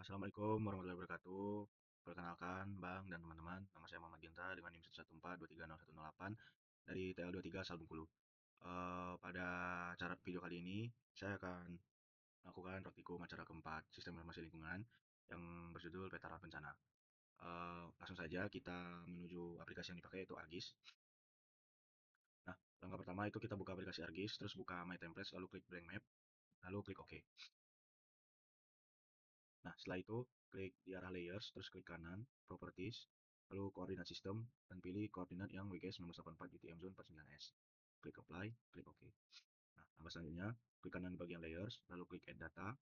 Assalamualaikum warahmatullahi wabarakatuh. Perkenalkan Bang dan teman-teman, nama saya Muhammad Genta dengan NIM 114230108 dari TL23 asal Bengkulu. Pada cara video kali ini, saya akan melakukan praktikum acara keempat Sistem Informasi Lingkungan yang berjudul Peta Rawan Bencana. Langsung saja kita menuju aplikasi yang dipakai yaitu ArcGIS. Nah, langkah pertama itu kita buka aplikasi ArcGIS, terus buka My Templates, lalu klik Blank Map, lalu klik OK. Nah, setelah itu klik di arah layers, terus klik kanan, properties, lalu koordinat sistem, dan pilih koordinat yang WGS 1984 UTM Zone 49S. Klik apply, klik OK. Nah, langkah selanjutnya, klik kanan di bagian layers, lalu klik add data,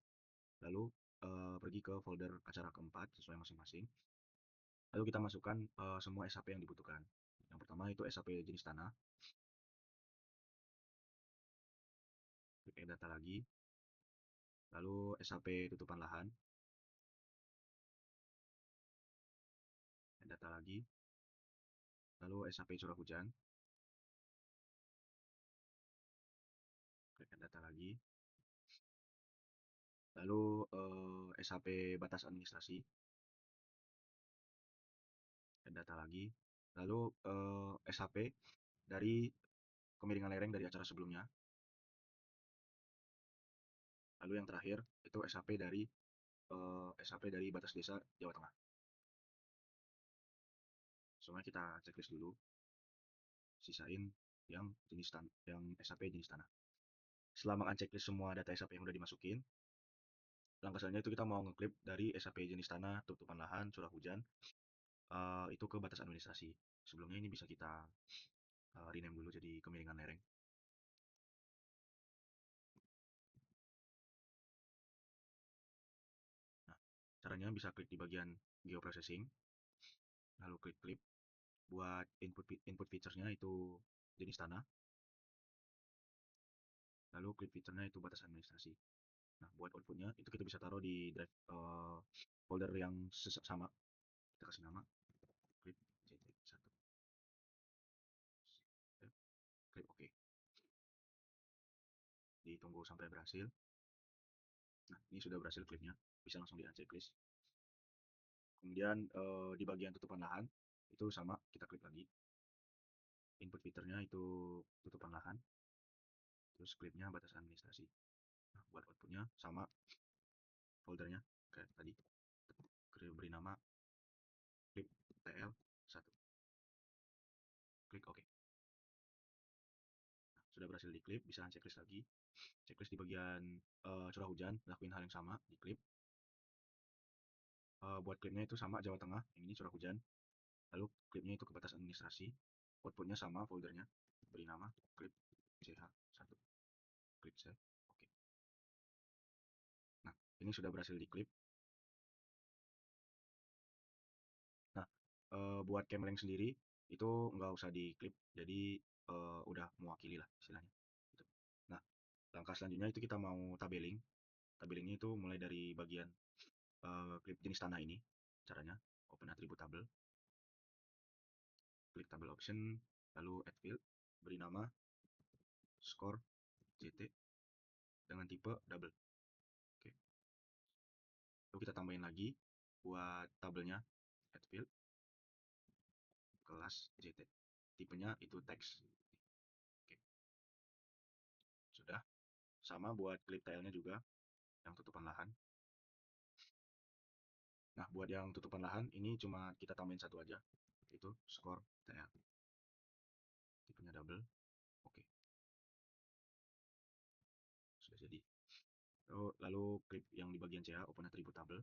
lalu pergi ke folder acara keempat sesuai masing-masing. Lalu kita masukkan semua SHP yang dibutuhkan. Yang pertama itu SHP jenis tanah. Klik add data lagi, lalu SHP tutupan lahan. Add data lagi, lalu SHP curah hujan. Klik add data lagi, lalu SHP batas administrasi, add data lagi, lalu SHP dari kemiringan lereng dari acara sebelumnya, lalu yang terakhir itu SHP dari batas desa Jawa Tengah. Soalnya kita checklist dulu, sisain yang SHP jenis tanah. Setelah meng-checklist semua data SHP yang udah dimasukin, langkah selanjutnya itu kita mau ngeklip dari SHP jenis tanah, tutupan lahan, curah hujan, itu ke batas administrasi. Sebelumnya ini bisa kita rename dulu jadi kemiringan lereng. Nah, caranya bisa klik di bagian geoprocessing, lalu klik clip. Buat input feature-nya itu jenis tanah, lalu klik feature-nya itu batas administrasi. Nah, buat outputnya itu kita bisa taruh di drive folder yang sama. Kita kasih nama klik JT1. Klik OK. Ditunggu sampai berhasil. Nah, ini sudah berhasil klipnya, bisa langsung di-unchecklist. Kemudian di bagian tutupan lahan itu sama, kita klik lagi. Input feature-nya itu tutupan lahan, terus klipnya batas administrasi. Nah, buat outputnya sama, foldernya kayak tadi, beri nama klip TL1. Klik OK. Nah, sudah berhasil diklip, bisa checklist lagi. Checklist di bagian curah hujan, lakuin hal yang sama, diklip. Buat klipnya itu sama, Jawa Tengah, yang ini curah hujan. Lalu klipnya itu ke batas administrasi, outputnya sama, foldernya, beri nama klip CH1. Klik save, OK. Nah, ini sudah berhasil diklip. Nah, buat Camlink sendiri itu nggak usah diklip, jadi udah mewakili lah istilahnya. Gitu. Nah, langkah selanjutnya itu kita mau tabeling. Tabelingnya itu mulai dari bagian klip jenis tanah ini. Caranya open attribute table, klik table option, lalu add field, beri nama score JT dengan tipe double. Oke. Lalu kita tambahin lagi buat tabelnya add field, kelas JT, tipenya itu text. Oke. Sudah. Sama buat klip TL-nya juga, yang tutupan lahan. Nah, buat yang tutupan lahan, ini cuma kita tambahin satu aja, itu score TL. Tipenya double. Oke. Sudah jadi. Lalu klik yang di bagian CA, open attribute table.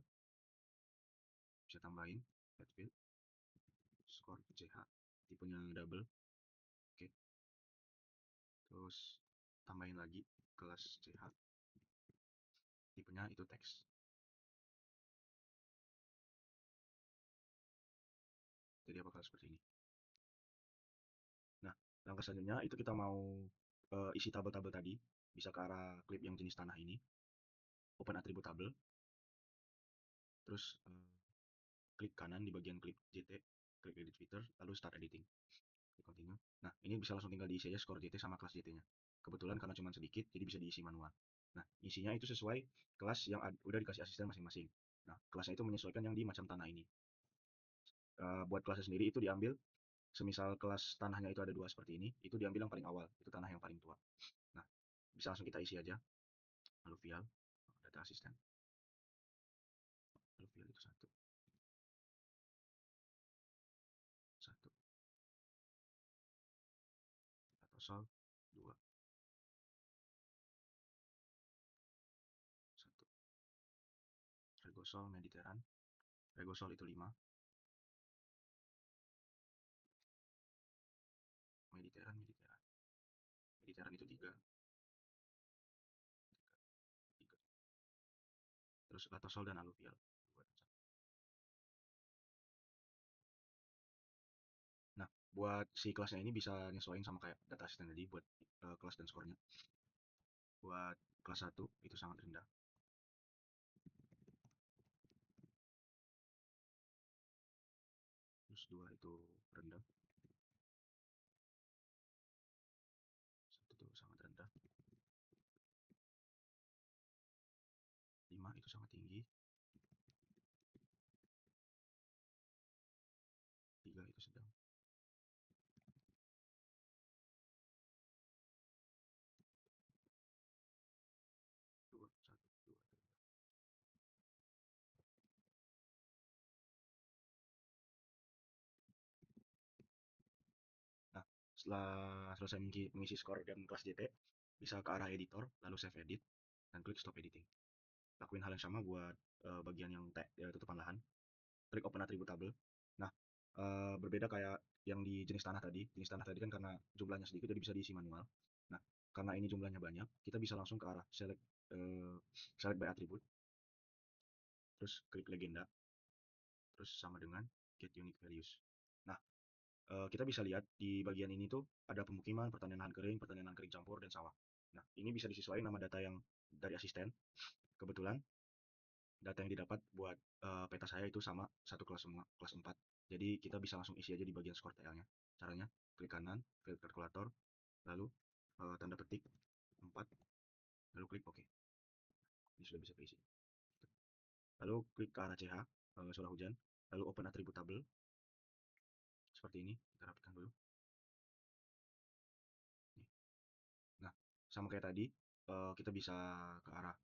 Bisa tambahin add field, score CH, tipenya double. Oke. Terus tambahin lagi kelas CH, tipenya itu text. Jadi bakal seperti ini. Nah, langkah selanjutnya itu kita mau isi tabel-tabel tadi, bisa ke arah klip yang jenis tanah ini. Open attribute table. Terus klik kanan di bagian klip JT, klik edit feature, lalu start editing. Klik continue. Nah, ini bisa langsung tinggal diisi aja skor JT sama kelas JT-nya. Kebetulan karena cuma sedikit, jadi bisa diisi manual. Nah, isinya itu sesuai kelas yang udah dikasih asisten masing-masing. Nah, kelasnya itu menyesuaikan yang di macam tanah ini. Buat kelasnya sendiri itu diambil, semisal kelas tanahnya itu ada dua seperti ini, itu diambil yang paling awal, itu tanah yang paling tua. Nah, bisa langsung kita isi aja, aluvial, data asisten, aluvial itu satu, satu, atosol, dua, satu, regosol, mediteran, regosol itu lima, mediteran, mediteran, mediteran itu tiga, tiga, terus atosol dan aluvial, dua, satu. Nah, buat si kelasnya ini bisa nyesuaiin sama kayak data asisten tadi buat kelas dan skornya. Buat kelas 1 itu sangat rendah. Terus 2 itu rendah. 1 itu sangat rendah. 5 itu sangat tinggi. 3 itu sedang. 2, 1, 2 itu rendah. Nah, setelah selesai mengisi skor dan kelas JT, bisa ke arah editor, lalu save edit, dan klik stop editing. Lakuin hal yang sama buat bagian yang tutupan lahan. Klik open attributable. Nah, berbeda kayak yang di jenis tanah tadi. Jenis tanah tadi kan karena jumlahnya sedikit jadi bisa diisi manual. Nah, karena ini jumlahnya banyak, kita bisa langsung ke arah select by attribute, terus klik legenda, terus sama dengan get unique values. Nah, kita bisa lihat di bagian ini tuh ada pemukiman, pertanian lahan kering campur, dan sawah. Nah, ini bisa disesuaikan nama data yang dari asisten. Kebetulan data yang didapat buat peta saya itu sama satu kelas semua, kelas 4. Jadi kita bisa langsung isi aja di bagian skor TL-nya. Caranya klik kanan, field kalkulator, lalu tanda petik 4, lalu klik OK. Ini sudah bisa keisi. Lalu klik ke arah CH, curah hujan, lalu open attributable. Seperti ini, kita rapikan dulu. Nih. Nah, sama kayak tadi, kita bisa ke arah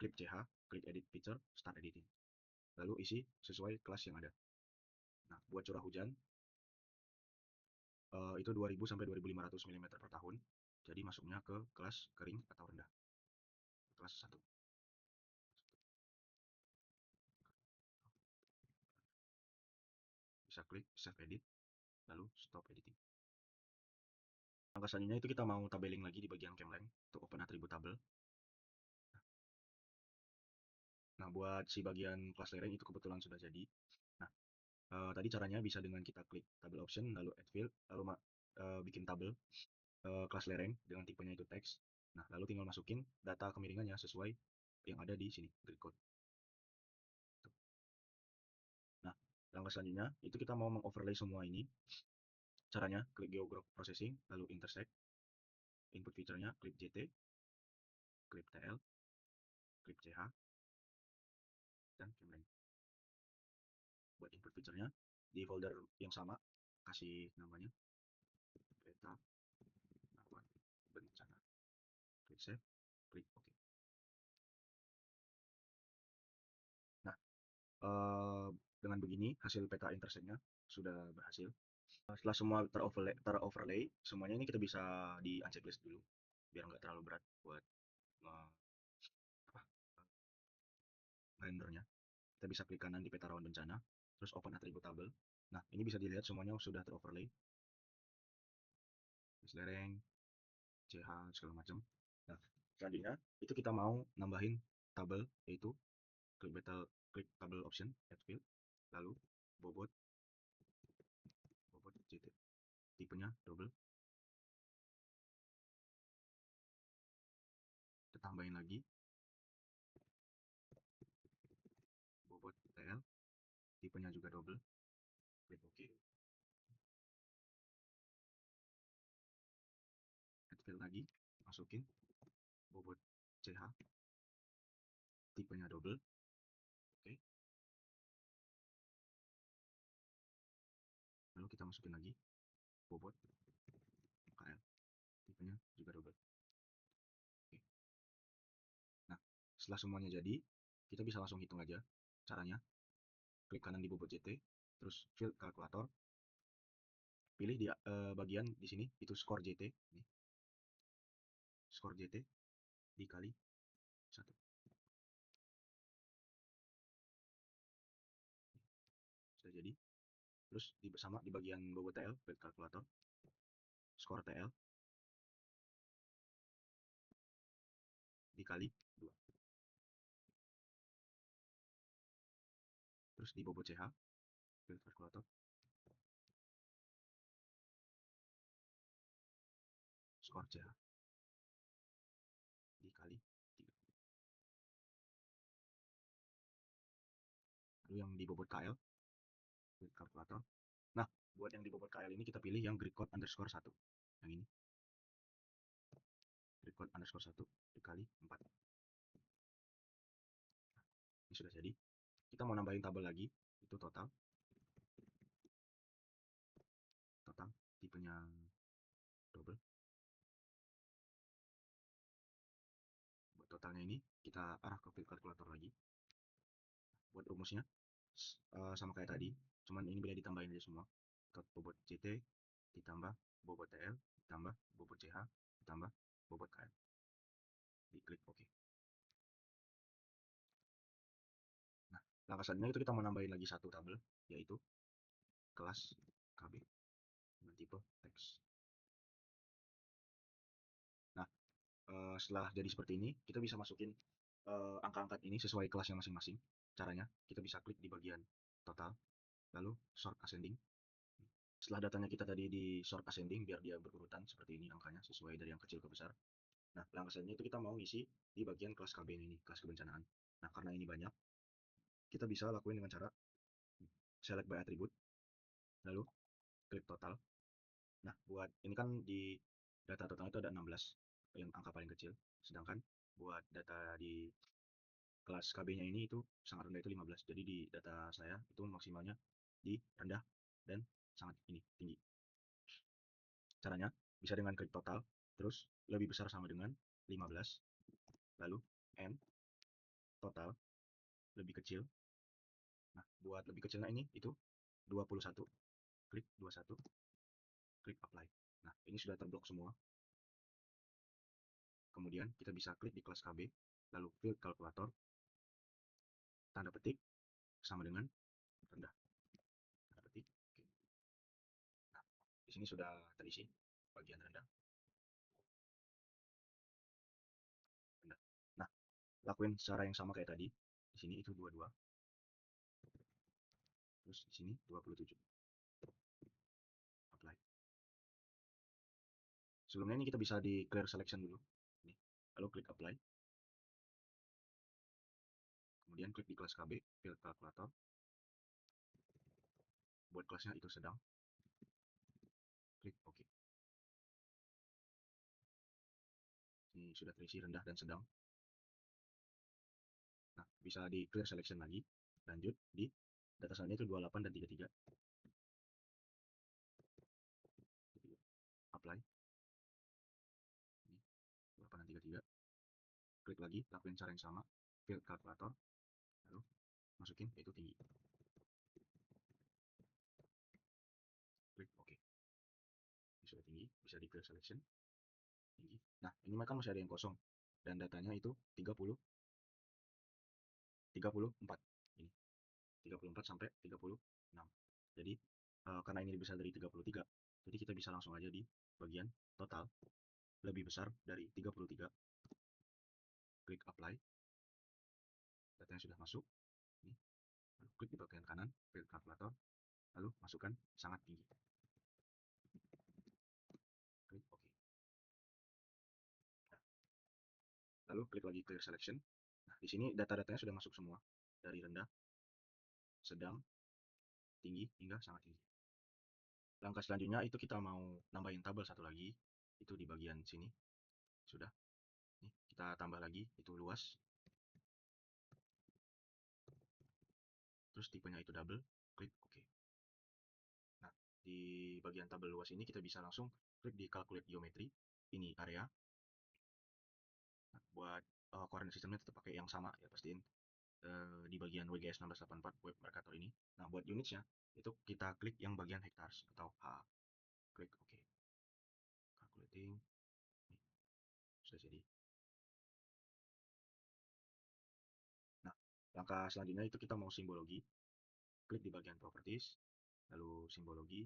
klik CH, klik edit picture, start editing. Lalu isi sesuai kelas yang ada. Nah, buat curah hujan, itu 2000 sampai 2500 mm per tahun. Jadi masuknya ke kelas kering atau rendah. Kelas 1. Bisa klik save edit, lalu stop editing. Langkah selanjutnya itu kita mau tabeling lagi di bagian Camlang untuk open attributable. Nah, buat si bagian kelas lereng itu kebetulan sudah jadi. Nah, tadi caranya bisa dengan kita klik tabel option, lalu add field, lalu bikin tabel kelas lereng dengan tipenya itu teks. Nah, lalu tinggal masukin data kemiringannya sesuai yang ada di sini, grid code. Nah, langkah selanjutnya itu kita mau mengoverlay semua ini. Caranya klik geograph processing, lalu intersect, input feature-nya klik JT, klik TL, klik CH, dan Camlang. Buat input feature-nya di folder yang sama, kasih namanya peta awan bencana. Klik save, klik OK. Nah, dengan begini hasil peta intersect-nya sudah berhasil. Setelah semua teroverlay, semuanya ini kita bisa di unchecklist dulu biar nggak terlalu berat buat apa, rendernya. Kita bisa klik kanan di peta rawan bencana, terus open attributable. Nah, ini bisa dilihat semuanya sudah teroverlay. Lereng, CH, segala macam. Nah, selanjutnya itu kita mau nambahin tabel, yaitu klik tabel option, add field, lalu bobot JT, tipenya double. Kita tambahin lagi bobot TL, tipenya juga double. Klik OK. Add field lagi, masukin bobot CH, tipenya double. Oke. kita masukin lagi bobot KL, tipenya juga double. Oke. Nah, setelah semuanya jadi, kita bisa langsung hitung aja caranya. Klik kanan di bobot JT, terus field kalkulator, pilih di bagian di sini itu skor JT, nih. Skor JT dikali 1. Sudah jadi. Terus bersama di bagian bobot TL, field kalkulator, skor TL dikali 2. Terus di bobot CH, field kalkulator, skor CH dikali 3. Lalu yang di bobot KL, field kalkulator. Nah, buat yang di bobot KL ini kita pilih yang grid code underscore 1. Yang ini. Grid code underscore 1 dikali 4. Ini sudah jadi. Kita mau nambahin tabel lagi, itu total. Total, tipenya double. Buat totalnya ini, kita arah ke field kalkulator lagi. Buat rumusnya, sama kayak tadi, cuman ini bisa ditambahin aja semua. Bobot CT ditambah bobot TL ditambah bobot CH ditambah bobot KL. Diklik OK. Nah, langkah selanjutnya itu kita mau nambahin lagi satu tabel, yaitu kelas KB dengan tipe teks. Nah, setelah jadi seperti ini, kita bisa masukin angka-angka ini sesuai kelasnya masing-masing. Caranya, kita bisa klik di bagian total, lalu sort ascending. Setelah datanya kita tadi di sort ascending, biar dia berurutan seperti ini angkanya, sesuai dari yang kecil ke besar. Nah, langkah selanjutnya itu kita mau ngisi di bagian kelas KB ini, kelas kebencanaan. Nah, karena ini banyak, kita bisa lakuin dengan cara select by attribute, lalu klik total. Nah, buat ini kan di data total itu ada 16, yang angka paling kecil. Sedangkan buat data di kelas KB-nya ini itu sangat rendah, itu 15. Jadi di data saya itu maksimalnya di rendah dan sangat ini tinggi. Caranya bisa dengan klik total, terus lebih besar sama dengan 15, lalu N total lebih kecil. Nah, buat lebih kecilnya ini itu 21, klik 21, klik apply. Nah, ini sudah terblok semua. Kemudian kita bisa klik di kelas KB, lalu field kalkulator, tanda petik sama dengan rendah. Tanda petik. Oke. Nah, di sini sudah terisi bagian rendah. Rendah. Nah, lakuin cara yang sama kayak tadi. Di sini itu 22. Terus di sini 27. Apply. Sebelumnya ini kita bisa di clear selection dulu. Ini. Lalu klik apply. Kemudian klik di kelas KB, field kalkulator. Buat kelasnya itu sedang. Klik OK. Ini sudah terisi rendah dan sedang. Nah, bisa di clear selection lagi. Lanjut di data selanjutnya itu 28 dan 33. Apply. Ini 28 dan 33. Klik lagi, lakuin cara yang sama. Field kalkulator. Lalu masukin itu tinggi. Klik OK. Ini sudah tinggi, bisa di clear selection. Tinggi. Nah, ini kan masih ada yang kosong. Dan datanya itu 34. Ini 34 sampai 36. Jadi karena ini lebih besar dari 33, jadi kita bisa langsung aja di bagian total lebih besar dari 33. Klik apply. Datanya sudah masuk. Ini. Lalu klik di bagian kanan, field kalkulator, lalu masukkan sangat tinggi. Klik OK. Nah, lalu klik lagi clear selection. Nah, di sini data-datanya sudah masuk semua. Dari rendah, sedang, tinggi, hingga sangat tinggi. Langkah selanjutnya itu kita mau nambahin tabel satu lagi. Itu di bagian sini. Sudah. Nih, kita tambah lagi, itu luas. Terus tipenya itu double, klik OK. Nah, Di bagian tabel luas ini kita bisa langsung klik di calculate geometry, ini area. Nah, buat coordinate sistemnya tetap pakai yang sama ya, pastiin di bagian WGS 1684 web Mercator ini. Nah, buat unitsnya itu kita klik yang bagian hectares atau H. Klik OK. Calculating. Nih, sudah jadi. Nah, langkah selanjutnya itu kita mau simbologi. Klik di bagian properties, lalu simbologi,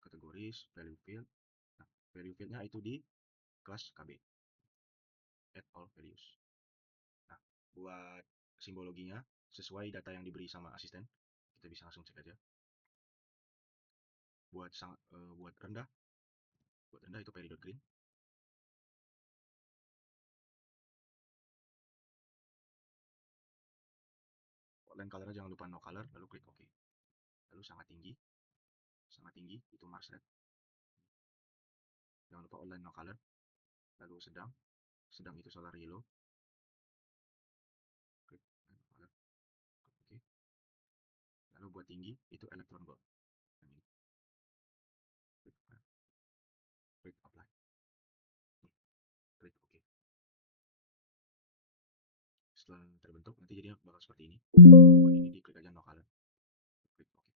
kategoris, value field. Nah, value fieldnya itu di kelas KB, add all values. Nah, buat simbologinya sesuai data yang diberi sama asisten, kita bisa langsung cek aja. Buat rendah itu period green. Outline color jangan lupa no color, lalu klik OK. Lalu sangat tinggi itu Mars red. Jangan lupa outline no color. Lalu sedang itu solar yellow. Klik no color, klik OK. Lalu buat tinggi itu electron gold. Yang ini. Klik apply. Nih, klik OK. Setelah terbentuk nanti jadinya bakal seperti ini. Buat ini diklik aja no color. Klik OK.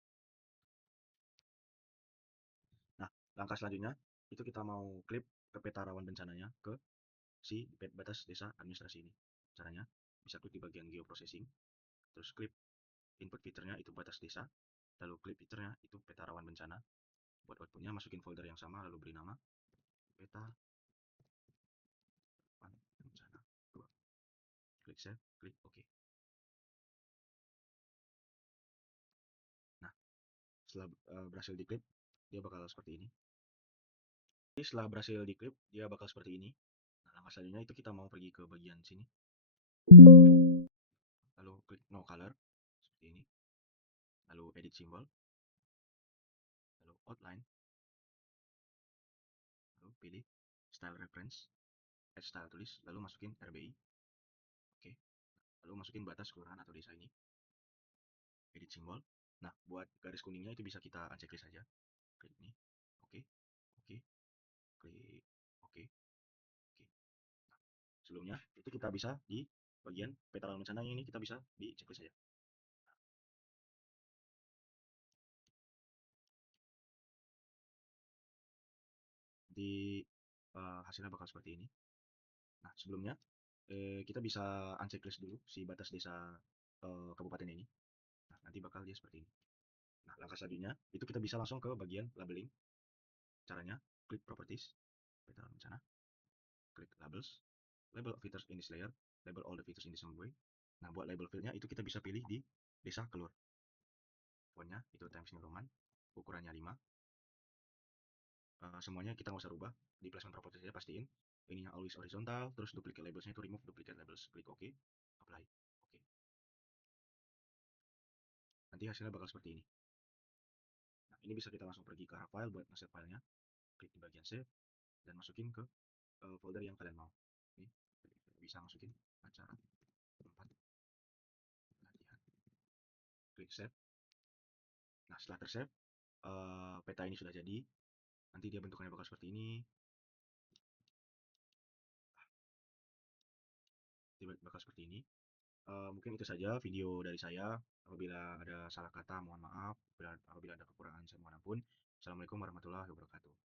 Nah, langkah selanjutnya itu kita mau klip ke peta rawan bencananya ke si batas desa administrasi ini. Caranya bisa klik di bagian geoprocessing, terus klik input fiturnya itu batas desa, lalu klik fiturnya itu peta rawan bencana. Buat outputnya masukin folder yang sama lalu beri nama peta rawan bencana 2. Klik save, klik OK. Nah, setelah berhasil diklip dia bakal seperti ini. Jadi setelah berhasil diklip dia bakal seperti ini. Nah, langkah selanjutnya itu kita mau pergi ke bagian sini, lalu klik no color seperti ini, lalu edit symbol, lalu outline, lalu pilih style reference, add style tulis, lalu masukin RBI. Oke, lalu masukin batas kelurahan atau desa ini, edit symbol. Nah, buat garis kuningnya itu bisa kita unchecklist aja, klik ini, oke, oke, klik oke, oke. Nah, sebelumnya itu kita bisa di bagian peta rawan bencana ini kita bisa di checklist saja. Di hasilnya bakal seperti ini. Nah, sebelumnya kita bisa unchecklist dulu si batas desa kabupaten ini. Nah, nanti bakal dia seperti ini. Nah, langkah selanjutnya itu kita bisa langsung ke bagian labeling. Caranya klik properties, peta bencana, klik labels, label features in this layer, label all the features in this way. Nah, buat label fieldnya itu kita bisa pilih di desa Kelur. Fontnya itu Times New Roman, ukurannya 5. Semuanya kita nggak usah rubah, di placement properties aja pastiin. Ininya always horizontal, terus duplicate labelsnya itu remove duplicate labels, klik OK, apply, OK. Nanti hasilnya bakal seperti ini. Nah, ini bisa kita langsung pergi ke arah file buat nge-save filenya, klik di bagian save, dan masukin ke folder yang kalian mau. Ini bisa masukin acara 4 latihan. Klik save. Nah, setelah tersave, peta ini sudah jadi. Nanti dia bentukannya bakal seperti ini. Dia bakal seperti ini. Mungkin itu saja video dari saya. Apabila ada salah kata, mohon maaf. Apabila ada kekurangan, saya mohon ampun. Assalamualaikum warahmatullahi wabarakatuh.